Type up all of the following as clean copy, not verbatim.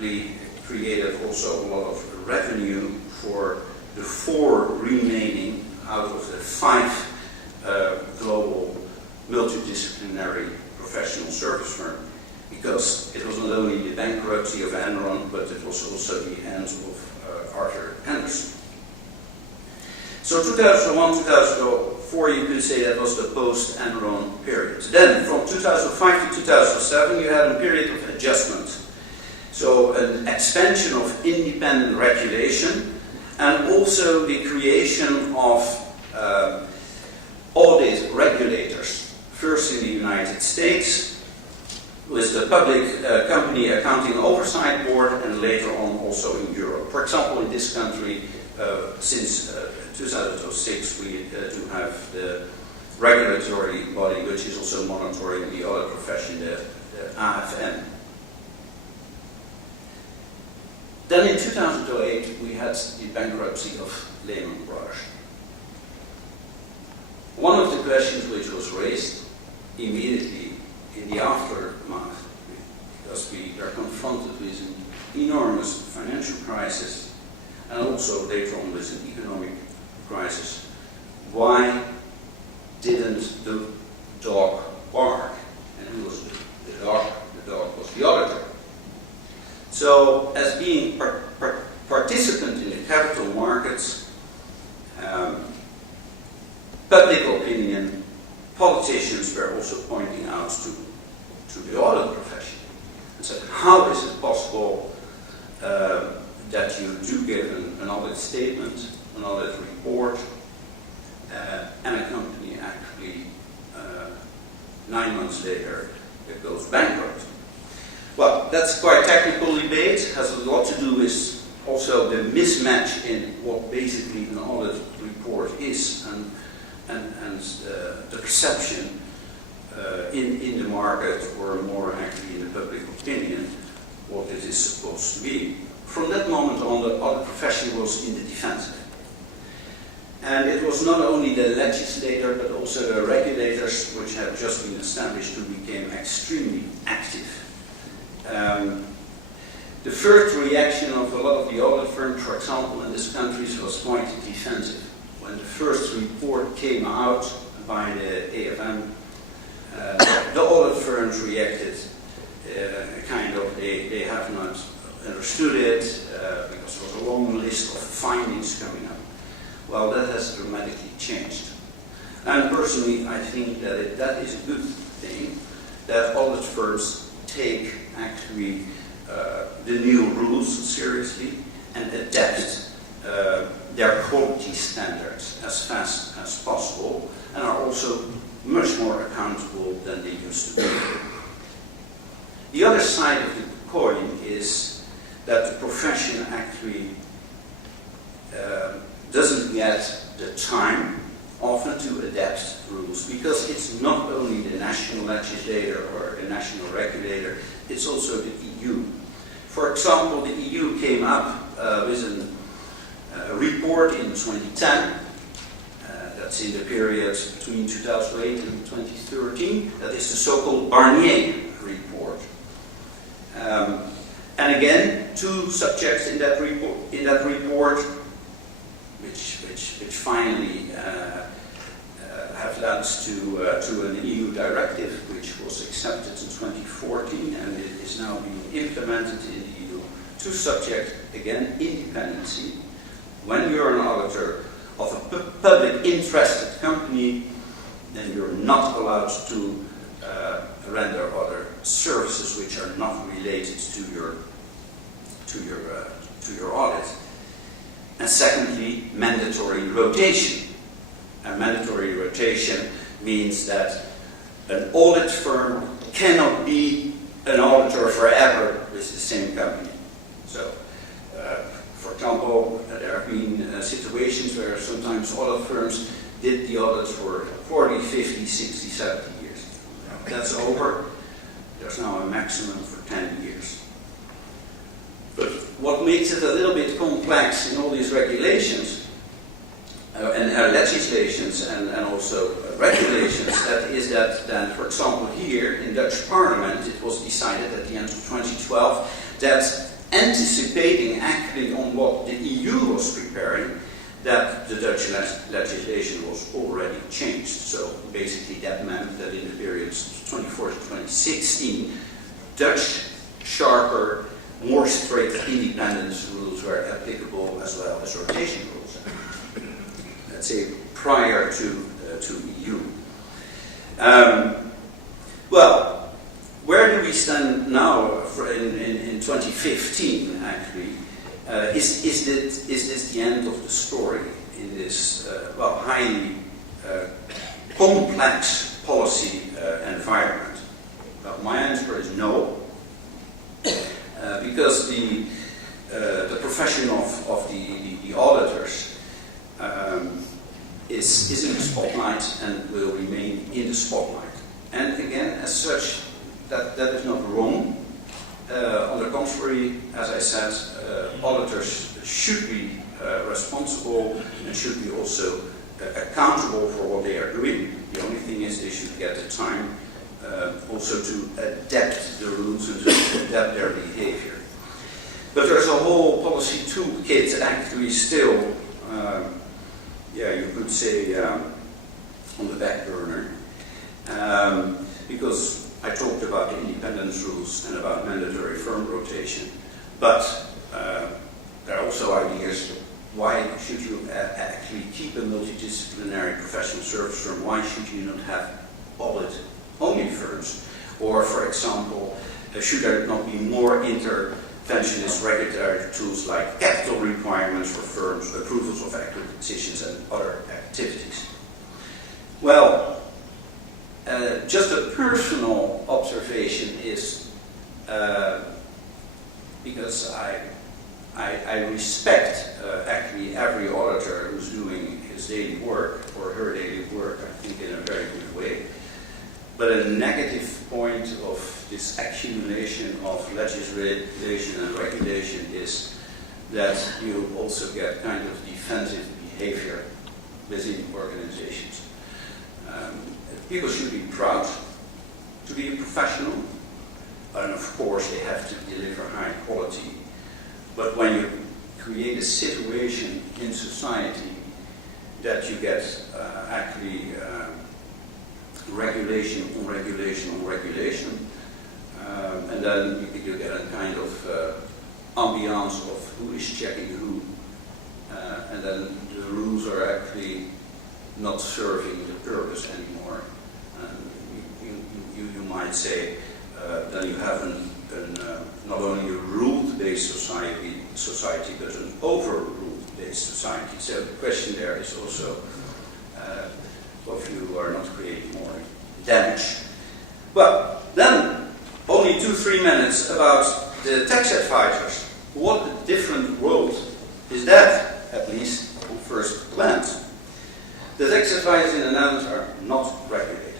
We created also a lot of revenue for the 4 remaining out of the 5 global multidisciplinary professional service firms, because it was not only the bankruptcy of Enron, but it was also the end of Arthur Andersen. So 2001, 2004, you could say that was the post-Enron period. Then, from 2005 to 2007, you had a period of adjustment. So an expansion of independent regulation, and also the creation of audit regulators. First in the United States, with the Public Company Accounting Oversight Board, and later on also in Europe. For example, in this country, since 2006, we do have the regulatory body which is also monitoring the audit profession, the AFM. Then in 2008, we had the bankruptcy of Lehman Brothers. One of the questions which was raised immediately in the aftermath, because we are confronted with an enormous financial crisis and also later on with an economic crisis, why didn't the dog bark? And who was the dog? The dog was the auditor. So, as being participant in the capital markets, public opinion, politicians were also pointing out to the audit profession and said, how is it possible that you do give an audit statement, an audit report, and a company actually 9 months later it goes bankrupt? Well, that's quite technical debate. It has a lot to do with also the mismatch in what basically an audit report is and the perception in the market, or more actually in the public opinion, what it is supposed to be. From that moment on, the audit profession was in the defensive. And it was not only the legislator, but also the regulators, which had just been established, who became extremely active. The first reaction of a lot of the audit firms, for example, in this country, was quite defensive. When the first report came out by the AFM, the audit firms reacted they have not understood it, because there was a long list of findings coming up. Well, that has dramatically changed. And personally, I think that that is a good thing, that audit firms take actually the new rules seriously and adapt their quality standards as fast as possible, and are also much more accountable than they used to be. The other side of the coin is that the profession actually doesn't get the time often to adapt rules, because it's not only the national legislator or the national regulator, it's also the EU. For example, the EU came up with a report in 2010, that's in the period between 2008 and 2013, that is the so-called Barnier report. And again, 2 subjects in that report, which finally have led to an EU directive, which was accepted in 2014, and it is now being implemented in the EU. 2 subjects, again, independency. When you're an auditor of a public interested company, then you're not allowed to render other services which are not related to your audit. And secondly, mandatory rotation. And mandatory rotation means that an audit firm cannot be an auditor forever with the same company. So, for example, there have been situations where sometimes audit firms did the audits for 40, 50, 60, 70 years. That's over. There's now a maximum for 10 years. But what makes it a little bit complex in all these regulations and legislations and also regulations, that is that, for example, here in Dutch Parliament, it was decided at the end of 2012 that anticipating actually on what the EU was preparing, that the Dutch legislation was already changed. So basically that meant that in the period 24 to 2016, Dutch sharper, more strict independence rules were applicable, as well as rotation rules. Let's say prior to EU. Well, where do we stand now in 2015, actually? Is this the end of the story in this highly complex policy environment? Well, my answer is no, because the profession of the auditors is in the spotlight and will remain in the spotlight. And again, as such, that is not wrong. On the contrary, as I said, auditors should be responsible and should be also accountable for what they are doing. The only thing is they should get the time also to adapt the rules and to adapt their behavior. But there's a whole policy toolkit actually still, you could say, on the back burner. Because I talked about the independence rules and about mandatory firm rotation, but there are also ideas, why should you actually keep a multidisciplinary professional service firm? Why should you not have audit-only firms? Or, for example, should there not be more interventionist regulatory tools like capital requirements for firms, approvals of acquisitions and other activities? Well, just a personal observation is, because I respect actually every auditor who's doing his daily work or her daily work, I think in a very good way. But a negative point of this accumulation of legislation and regulation is that you also get kind of defensive behavior within organizations. People should be proud to be a professional, and of course they have to deliver high quality. But when you create a situation in society that you get actually regulation on regulation on regulation, and then you get a kind of ambiance of who is checking who, and then the rules are actually not serving the purpose anymore. You might say then you have not only a rule-based society, but an over-rule-based society. So the question there is also if you are not creating more damage. Well, then only 2-3 minutes about the tax advisors. What a different world is that, at least at first glance. The tax advisors in the Netherlands are not regulated.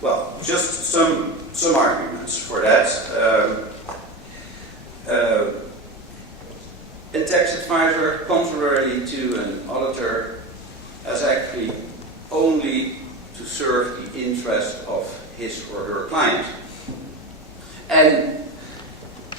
Well, just some arguments for that. A tax advisor, contrary to an auditor, has actually only to serve the interest of his or her client. And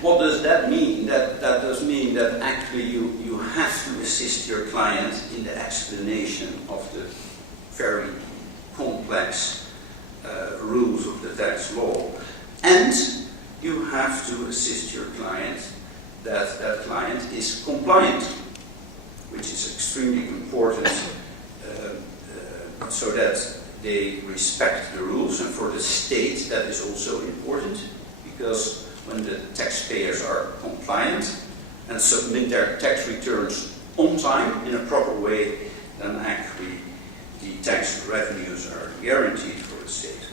what does that mean? That does mean that actually you have to assist your client in the explanation of the very complex rules of the tax law. And you have to assist your client that client is compliant, which is extremely important so that they respect the rules. And for the state that is also important, because when the taxpayers are compliant and submit their tax returns on time in a proper way, then actually the tax revenues are guaranteed for the state.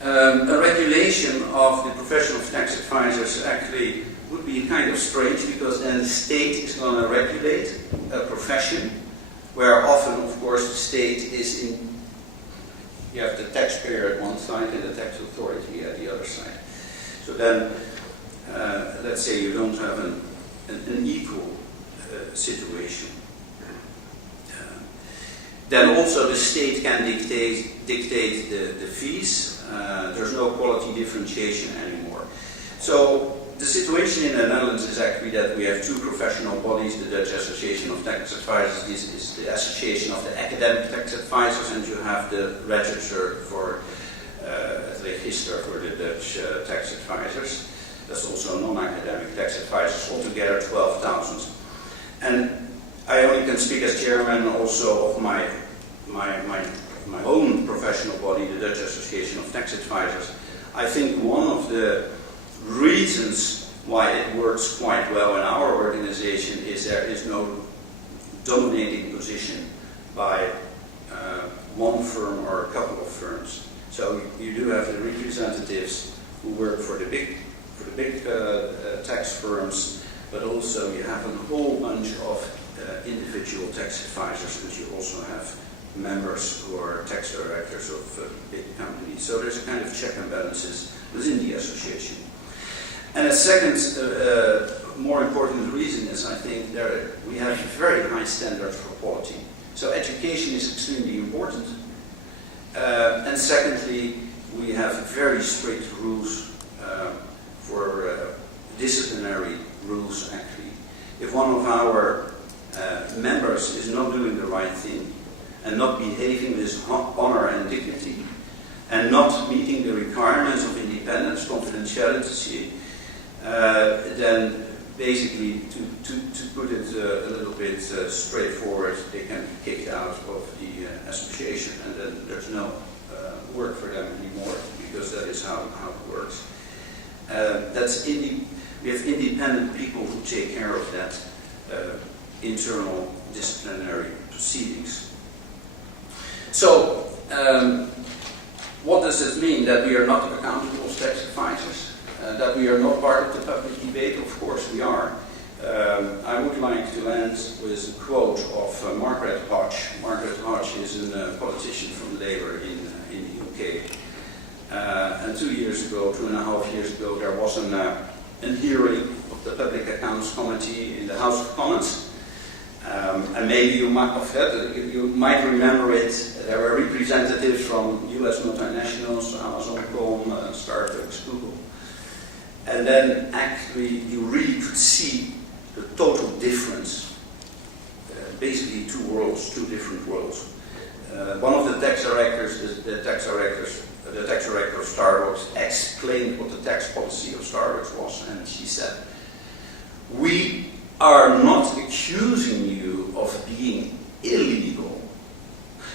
A regulation of the profession of tax advisors actually would be kind of strange, because then the state is going to regulate a profession where often, of course, the state is in, you have the taxpayer at one side and the tax authority at the other side. So then, let's say you don't have an equal situation. Then also the state can dictate the fees. There's no quality differentiation anymore. So the situation in the Netherlands is actually that we have two professional bodies, the Dutch Association of Tax Advisors. This is the Association of the Academic Tax Advisors, and you have the Register for het Register for the Dutch Tax Advisors. That's also non-academic tax advisors, altogether 12,000. And I only can speak as chairman also of my own professional body, the Dutch Association of Tax Advisors. I think one of the reasons why it works quite well in our organization is there is no dominating position by one firm or a couple of firms. So you do have the representatives who work for the big tax firms, but also you have a whole bunch of individual tax advisors, and you also have members who are tax directors of big companies. So there's a kind of check and balances within the association. And a second, more important reason is, I think, we have very high standards for quality. So education is extremely important. And secondly, we have very strict rules for disciplinary rules, actually. If one of our members is not doing the right thing and not behaving with honor and dignity and not meeting the requirements of independence, confidentiality, then basically, to put it a little bit straightforward, they can be kicked out of the association, and then there's no work for them anymore, because that is how it works. We have independent people who take care of that internal disciplinary proceedings. So, what does this mean? That we are not accountable as tax advisors? That we are not part of the public debate? Of course we are. I would like to end with a quote of Margaret Hodge. Margaret Hodge is a politician from Labour in the UK. And 2.5 years ago, there was a hearing of the Public Accounts Committee in the House of Commons. And maybe you might remember it. There were representatives from US multinationals, Amazon.com, Starbucks, Google. And then actually you really could see the total difference. Basically two different worlds. One of the tax directors, the tax director of Starbucks, explained what the tax policy of Starbucks was, and she said, "We are not accusing you of being illegal.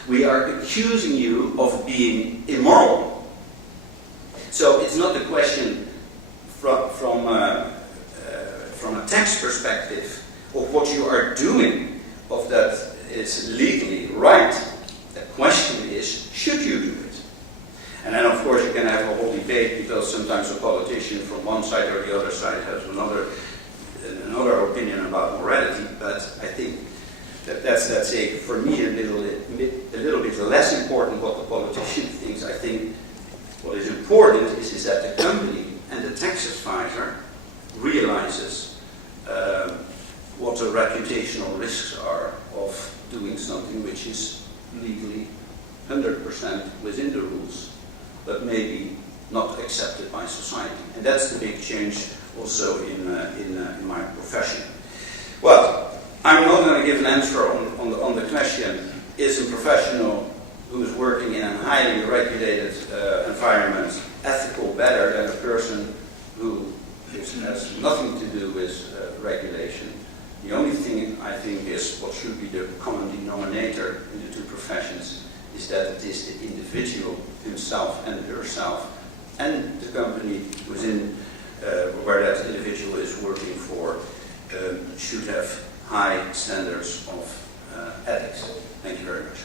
We are accusing you of being immoral." So it's not a question from a tax perspective of what you are doing, of that is legally right. The question is, should you do it? And then of course you can have a whole debate, because sometimes a politician from one side or the other side has another opinion about morality. But I think that's let's say, for me, a little bit less important what the politician thinks. I think what is important is that the company and the tax advisor realizes what the reputational risks are of doing something which is legally 100% within the rules, but maybe not accepted by society. And that's the big change also in my profession. Well, I'm not going to give an answer on the question, is a professional who is working in a highly regulated environment ethical better than a person who has nothing to do with regulation? The only thing I think is what should be the common denominator in the two professions is that it is the individual himself and herself and the company within where that individual is working for should have high standards of ethics. Thank you very much.